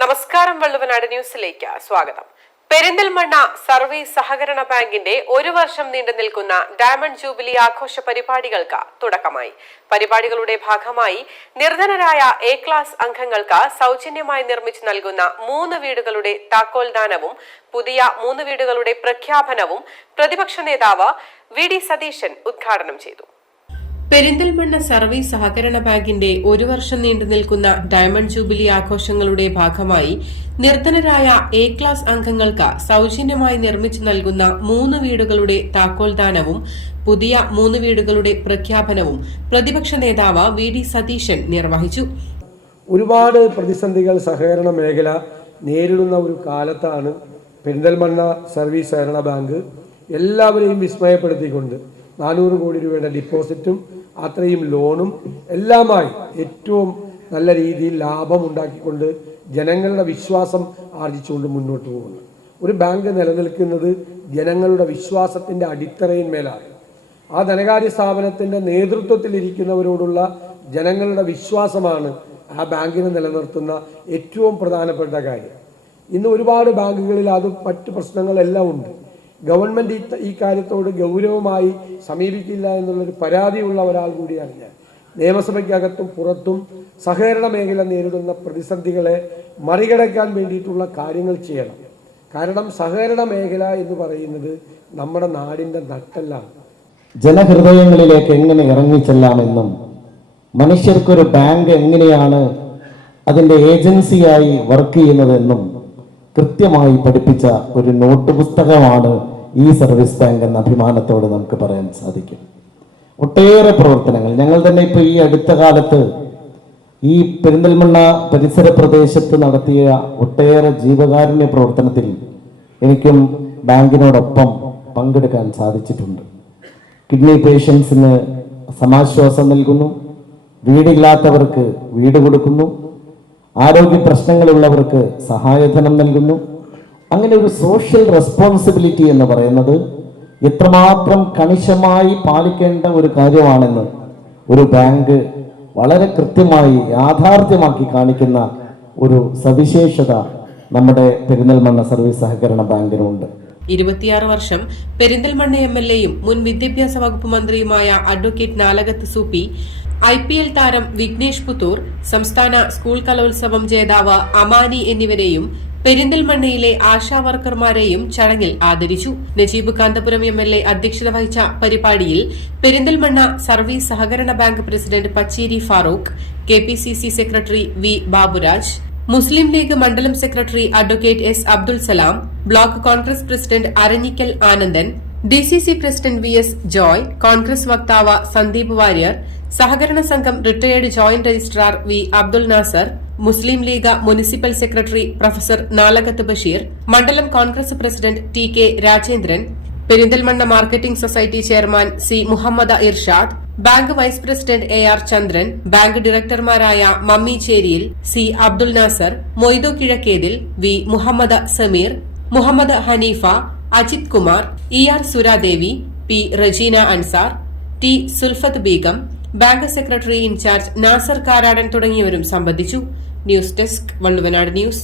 നമസ്കാരം വള്ളുവനാട് ന്യൂസിലേക്ക് സ്വാഗതം. പെരിന്തൽമണ്ണ സർവീസ് സഹകരണ ബാങ്കിന്റെ ഒരു വർഷം നീണ്ടു നിൽക്കുന്ന ഡയമണ്ട് ജൂബിലി ആഘോഷ പരിപാടികൾക്ക് തുടക്കമായി. പരിപാടികളുടെ ഭാഗമായി നിർധനരായ എ ക്ലാസ് അംഗങ്ങൾക്ക് സൗജന്യമായി നിർമ്മിച്ചു നൽകുന്ന മൂന്ന് വീടുകളുടെ താക്കോൽ ദാനവും പുതിയ മൂന്ന് വീടുകളുടെ പ്രഖ്യാപനവും പ്രതിപക്ഷ നേതാവ് വി ഡി സതീശൻ ഉദ്ഘാടനം ചെയ്തു. പെരിന്തൽമണ്ണ സർവീസ് സഹകരണ ബാങ്കിന്റെ ഒരു വർഷം നീണ്ടു നിൽക്കുന്ന ഡയമണ്ട് ജൂബിലി ആഘോഷങ്ങളുടെ ഭാഗമായി നിർധനരായ എ ക്ലാസ് അംഗങ്ങൾക്ക് സൌജന്യമായി നിർമ്മിച്ചു നൽകുന്ന മൂന്ന് വീടുകളുടെ താക്കോൽദാനവും പുതിയ മൂന്ന് വീടുകളുടെ പ്രഖ്യാപനവും പ്രതിപക്ഷ നേതാവ് വി ഡി സതീശൻ നിർവഹിച്ചു. ഒരുപാട് പ്രതിസന്ധികൾ സഹകരണ മേഖല നേരിടുന്ന ഒരു കാലത്താണ് പെരിന്തൽമണ്ണ സർവീസ് സഹകരണ ബാങ്ക് എല്ലാവരെയും വിസ്മയപ്പെടുത്തിക്കൊണ്ട് നാനൂറ് കോടി രൂപയുടെ ഡിപ്പോസിറ്റും അത്രയും ലോണും എല്ലാമായി ഏറ്റവും നല്ല രീതിയിൽ ലാഭം ഉണ്ടാക്കിക്കൊണ്ട് ജനങ്ങളുടെ വിശ്വാസം ആർജിച്ചുകൊണ്ട് മുന്നോട്ട് പോകുന്നു. ഒരു ബാങ്ക് നിലനിൽക്കുന്നത് ജനങ്ങളുടെ വിശ്വാസത്തിന്റെ അടിത്തറയിന്മേലാണ് ആ ധനകാര്യ സ്ഥാപനത്തിന്റെ നേതൃത്വത്തിലിരിക്കുന്നവരോടുള്ള ജനങ്ങളുടെ വിശ്വാസമാണ് ആ ബാങ്കിനെ നിലനിർത്തുന്ന ഏറ്റവും പ്രധാനപ്പെട്ട കാര്യം. ഇന്ന് ഒരുപാട് ബാങ്കുകളിൽ അത് മറ്റ് പ്രശ്നങ്ങളെല്ലാം ഉണ്ട്. ഗവൺമെന്റ് ഈ കാര്യത്തോട് ഗൗരവമായി സമീപിക്കില്ല എന്നുള്ളൊരു പരാതിയുള്ള ഒരാൾ കൂടിയാണ് ഞാൻ. നിയമസഭയ്ക്കകത്തും പുറത്തും സഹകരണ മേഖല നേരിടുന്ന പ്രതിസന്ധികളെ മറികടക്കാൻ വേണ്ടിയിട്ടുള്ള കാര്യങ്ങൾ ചെയ്യണം. കാരണം സഹകരണ മേഖല എന്ന് പറയുന്നത് നമ്മുടെ നാടിന്റെ നട്ടെല്ലാണ്. ജനഹൃദയങ്ങളിലേക്ക് എങ്ങനെ ഇറങ്ങിച്ചെല്ലാമെന്നും മനുഷ്യർക്കൊരു ബാങ്ക് എങ്ങനെയാണ് അതിന്റെ ഏജൻസിയായി വർക്ക് ചെയ്യുന്നതെന്നും കൃത്യമായി പഠിപ്പിച്ച ഒരു നോട്ട് പുസ്തകമാണ് ഈ സർവീസ് ബാങ്ക് എന്ന അഭിമാനത്തോടെ നമുക്ക് പറയാൻ സാധിക്കും. ഒട്ടേറെ പ്രവർത്തനങ്ങൾ. ഞങ്ങൾ തന്നെ ഇപ്പോൾ ഈ അടുത്ത കാലത്ത് ഈ പെരിന്തൽമണ്ണ പരിസര പ്രദേശത്ത് നടത്തിയ ഒട്ടേറെ ജീവകാരുണ്യ പ്രവർത്തനത്തിൽ എനിക്കും ബാങ്കിനോടൊപ്പം പങ്കെടുക്കാൻ സാധിച്ചിട്ടുണ്ട്. കിഡ്നി പേഷ്യൻസിന് സമാശ്വാസം നൽകുന്നു. വീടില്ലാത്തവർക്ക് വീട് കൊടുക്കുന്നു. ആരോഗ്യ പ്രശ്നങ്ങളുള്ളവർക്ക് സഹായധനം നൽകുന്നു. അങ്ങനെ ഒരു സോഷ്യൽ റെസ്പോൺസിബിലിറ്റി എന്ന് പറയുന്നത് എത്രമാത്രം കണിശമായി പാലിക്കേണ്ട ഒരു കാര്യമാണെന്ന് ഒരു ബാങ്ക് വളരെ കൃത്യമായി യാഥാർത്ഥ്യമാക്കി കാണിക്കുന്ന ഒരു സവിശേഷത നമ്മുടെ പെരിന്തൽമണ്ണ സർവീസ് സഹകരണ ബാങ്കിനുണ്ട്. ഇരുപത്തിയാറ് വർഷം പെരിന്തൽമണ്ണ എം എൽ എയും മുൻ വിദ്യാഭ്യാസ വകുപ്പ് മന്ത്രിയുമായ advocate Nalakath Soopy I P L താരം വിഘ്നേഷ് പുത്തൂർ സംസ്ഥാന സ്കൂൾ കലോത്സവം ജേതാവ് അമാനി എന്നിവരെയും പെരിന്തൽമണ്ണയിലെ ആശാ വർക്കർമാരെയും ചടങ്ങിൽ ആദരിച്ചു. Najeeb Kanthapuram M L A അധ്യക്ഷത വഹിച്ച പരിപാടിയിൽ പെരിന്തൽമണ്ണ സർവീസ് സഹകരണ bank president Pacheri Farooq K P C C secretary V Baburaj Muslim League മണ്ഡലം secretary advocate S Abdul Salam block Congress president Aranjikkal Anandan D C C president V S Joy Congress വക്താവ് സന്ദീപ് വാര്യർ സഹകരണ സംഘം retired joint registrar V Abdul Nasser Muslim League municipal secretary professor Nalakath Basheer മണ്ഡലം Congress president T K Rajendran Perinthalmanna marketing society chairman C Muhammad Irshad bank vice president A R Chandran bank ഡയറക്ടർമാരായ mummy ചേരിയിൽ C Abdul Nasar Moidu Kizhakkethil V Muhammad Sameer Muhammad Haneefa Ajith Kumar E R Suradevi P Rajeena Ansar T Sulfath Beegum bank secretary in charge Nasar Karadan തുടങ്ങിയവരും സംബന്ധിച്ചു. News desk Valluvanad news.